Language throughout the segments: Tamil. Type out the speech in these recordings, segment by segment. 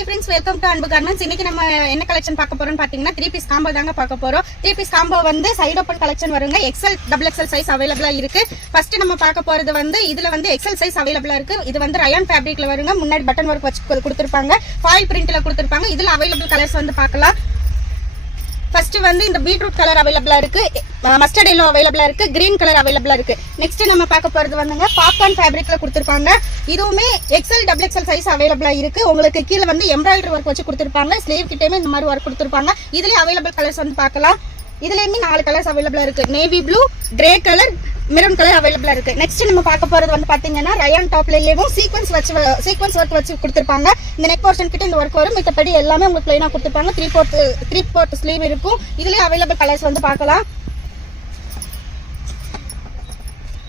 Hi friends, welcome to Anbu Garments. இன்னைக்கு நம்ம என்ன கலெக்ஷன் பார்க்க போறோம்னு பாத்தீங்கன்னா 3 பீஸ் காம்போ தாங்க பார்க்க போறோம். 3 பீஸ் காம்போ வந்து சைடு ஓபன் கலெக்ஷன் வருங்க. XL XXL சைஸ் அவேலபிளா இருக்கு. ஃபர்ஸ்ட் நம்ம பார்க்க போறது வந்து இதுல வந்து XL சைஸ் அவேலபிளா இருக்கு. இது வந்து ரயான் ஃபேப்ரிக்ல வருங்க. முன்னாடி பட்டன் வர்க் வச்சு கொடுத்திருப்பாங்க. ஃபாயில் பிரிண்ட்ல கொடுத்திருப்பாங்க. இதுல அவேலபிள் கலர்ஸ் வந்து பார்க்கலாம். ஃபர்ஸ்ட் வந்து இந்த பீட்ரூட் கலர் அவைலபிளா இருக்கு, மஸ்டர்ட் எல்லோ அவைலபிளா இருக்கு, கிரீன் கலர் அவைலபிளா இருக்கு. நெக்ஸ்ட் நம்ம பார்க்க போறது வந்துங்க பாப்கார்ன் ஃபேப்ரிக்ல கொடுத்திருப்பாங்க. இதுவுமே XL XXL சைஸ் அவைலபிளா இருக்கு. உங்களுக்கு கீழே வந்து எம்ப்ராய்டரி ஒர்க் வச்சு கொடுத்திருப்பாங்க. ஸ்லீவ் கிட்டேயுமே இந்த மாதிரி ஒர்க் கொடுத்திருப்பாங்க. இதுலயே அவைலபிள் கலர்ஸ் வந்து பார்க்கலாம். இதுலயுமே 4 கலர்ஸ் அவைலபிளா இருக்கு. Navy blue, grey colour, maroon colour அவைலபிளா இருக்கு. நெக்ஸ்ட் நம்ம பார்க்க போறது வந்து பாத்தீங்கன்னா ரயான் டாப்லயும் சீக்வென்ஸ் ஒர்க் வச்சு கொடுத்திருப்பாங்க. இந்த நெக் போர்ஷன் கிட்ட இந்த ஒர்க் வரும். மித்தபடி எல்லாமே உங்களுக்கு பிளைனா கொடுத்திருப்பாங்க. 3/4 ஸ்லீவ் இருக்கும். இதுலயே அவைலபிள் கலர்ஸ் வந்து பார்க்கலாம்.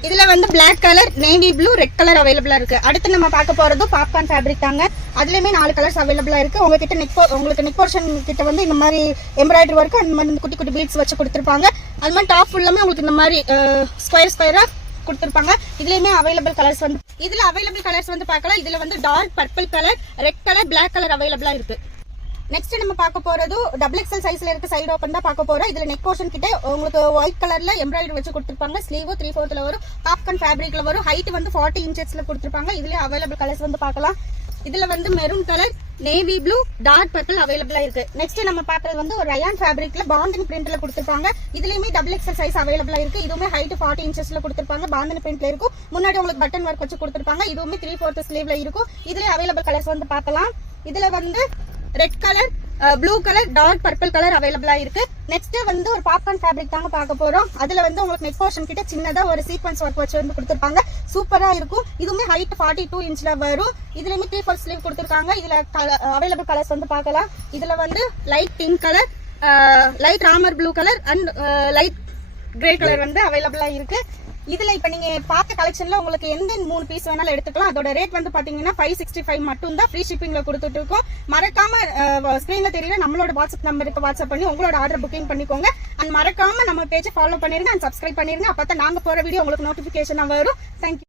இதுல வந்து black colour, navy blue, red colour அவைலபிளா இருக்கு. அடுத்து நம்ம பார்க்க போறது பாப்கார்ன் ஃபேப்ரிக் தாங்க. அதுலயுமே 4 கலர்ஸ் அவைலபிளா இருக்கு. உங்களுக்கு நெக் போர்ஷன் கிட்ட வந்து இந்த மாதிரி எம்ப்ராய்டரி ஒர்க், அந்த மாதிரி குட்டி குட்டி பீட்ஸ் வச்சு கொடுத்திருப்பாங்க. அது மாதிரி டாப் ஃபுல்லாமே உங்களுக்கு இந்த மாதிரி ஸ்கொயரா கொடுத்திருப்பாங்க. இதுலயுமே அவைலபிள் கலர்ஸ் வந்து இதுல அவைலபிள் கலர்ஸ் வந்து பார்க்கலாம். இதுல வந்து dark purple colour, red colour, black colour அவைலபிளா இருக்கு. நெக்ஸ்ட் நம்ம பார்க்க போறது XXL சைஸ்ல இருக்க சைடு ஓபன் தான் பார்க்க போறோம். இதுல நெக் போர்ஷன் கிட்ட உங்களுக்கு ஒயிட் கலர்ல எம்ப்ராய்டரி வச்சு கொடுத்திருப்பாங்க. ஸ்லீவ் 3/4 வரும். பாப்கார்ன் ஃபேப்ரிக்ல வரும். ஹைட் வந்து 40 இன்ச்சஸ்ல கொடுத்திருப்பாங்க. இதுல அவைலபிள் கலர்ஸ் வந்து பார்க்கலாம். இதுல வந்து maroon colour, navy blue, dark purple அவைலபிளா இருக்கு. நெக்ஸ்ட் நம்ம பார்க்கறது வந்து ஒரு ரயான் ஃபேப்ரிக்ல பாந்தினி பிரிண்ட்ல கொடுத்திருப்பாங்க. இதுலயுமே XXL சைஸ் அவைலபிளா இருக்கு. இதுவுமே ஹைட் 40 இன்ச்சஸ்ல கொடுத்திருப்பாங்க. பாந்தினி பிரிண்ட்ல இருக்கும். முன்னாடி உங்களுக்கு பட்டன் ஒர்க் வச்சு கொடுத்திருப்பாங்க. இதுவுமே 3/4 ஸ்லீவ்ல இருக்கும். இதுல அவைலபிள் கலர்ஸ் வந்து பார்க்கலாம். இதுல வந்து red colour, blue colour, dark purple colour அவைலபிளா இருக்கு. நெக்ஸ்ட் வந்து ஒரு பாப்கார்ன் ஃபேப்ரிக் தாங்க பார்க்க போறோம். அதுல வந்து உங்களுக்கு நெக் போர்ஷன் கிட்ட சின்னதா ஒரு சீக்வென்ஸ் ஒர்க் வச்சு வந்து கொடுத்திருப்பாங்க. சூப்பரா இருக்கும். இதுவுமே ஹைட் 42 இன்ச்ல வரும். இதுலயுமே 3/4 ஸ்லீவ் கொடுத்திருக்காங்க. இதுல அவைலபிள் கலர்ஸ் வந்து பார்க்கலாம். இதுல வந்து light pink colour, light Ramar blue colour and light grey colour வந்து அவைலபிளா இருக்கு. இதுல இப்ப நீங்க பார்த்த கலெக்ஷன்ல உங்களுக்கு எந்த 3 பீஸ் வேணாலும் எடுத்துக்கலாம். அதோட ரேட் வந்து பாத்தீங்கன்னா 565 மட்டும் தான். ஃப்ரீ ஷிப்பிங்ல கொடுத்துட்டு இருக்கோம். மறக்காம ஸ்கிரீன்ல தெரியல நம்மளோட வாட்ஸ்அப் நம்பருக்கு வாட்ஸ்அப் பண்ணி உங்களோட ஆர்டர் புக்கிங் பண்ணிக்கோங்க. அண்ட் மறக்காம நம்ம பேஜை ஃபாலோ பண்ணிருங்க அண்ட் சப்ஸ்கிரைப் பண்ணிருங்க. அப்பதான் நாங்க போற வீடியோ உங்களுக்கு நோட்டிபிகேஷன் வரும். தேங்க்யூ.